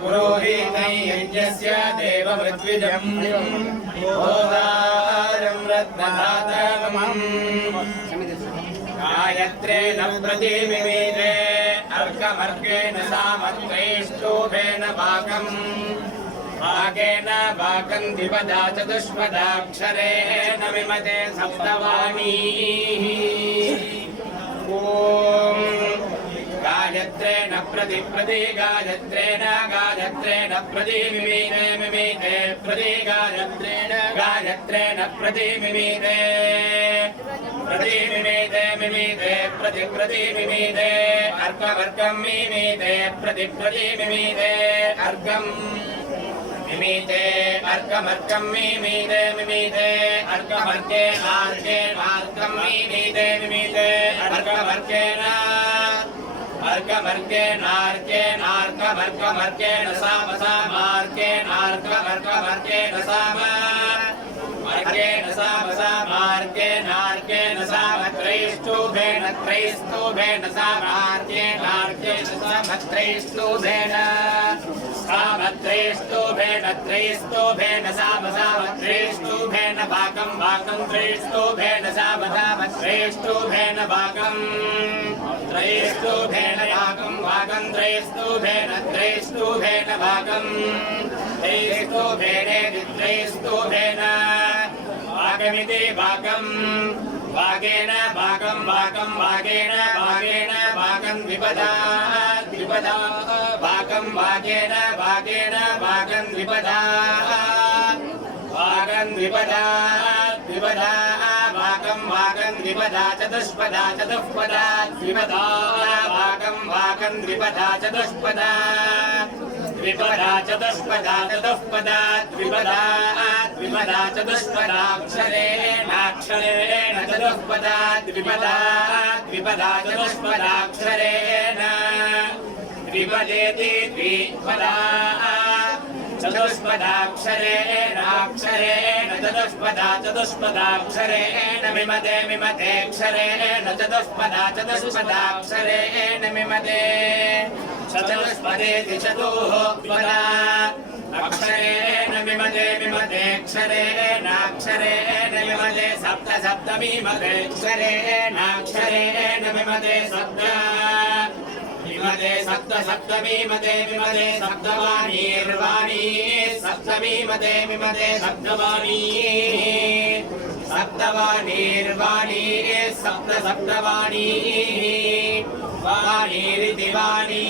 पुरोहितै यज्ञस्य देववद्विजम् ओदारं रत्नधातमम् गायत्रेण प्रतिमिमीते अर्कमर्केण सामत्वैष्टोभेन पाकम् भागेन भागं द्विपदा चतुष्पदाक्षरेण विमते सप्तवाणीः ॐ गायत्रेण प्रति गायत्रेण प्रति मिमीते प्रति गायत्रेण प्रति मिमीते प्रति मिमीते अर्कवर्गं मिमीते प्रति मिमीते अर्गम् मिमीते अर्कमर्कं मिमीते अर्कमर्के आर्कं मिमीते अर्कमर्केण अर्कमर्केण सामसामार्केण सामत्रैष्टुभेन सामत्रैष्टुभेन सामत्रैष्टुभेन भागं त्रैष्टुभेन सामत्रैष्टुभेन भागं त्रैष्टुभेन भागं त्रैष्टुभेन भागमिति भागं भागेन भागं द्विपदा भागं भागेन भागं द्विपदा भागं द्विपदा चतुष्पदा द्विपदा भागं द्विपदा चतुष्पदा द्विपदा चतुष्पदाक्षरेण चतुष्पदा द्विपदा चतुष्पदाक्षरेण द्विपदेति द्विपदा चतुष्पदाक्षरेण चतुष्पदाक्षरेण मिमते क्षरेण चतुष्पदाक्षरेण मिमते चतुष्पदेति चतुःपदा अक्षरेण मिमते क्षरेण मिमते सप्तमीमते क्षरेण मिमते सप्तमीमते सप्तवाणी सप्तमीमते सप्तवाणी सप्तवाणी वाणीरिति वाणी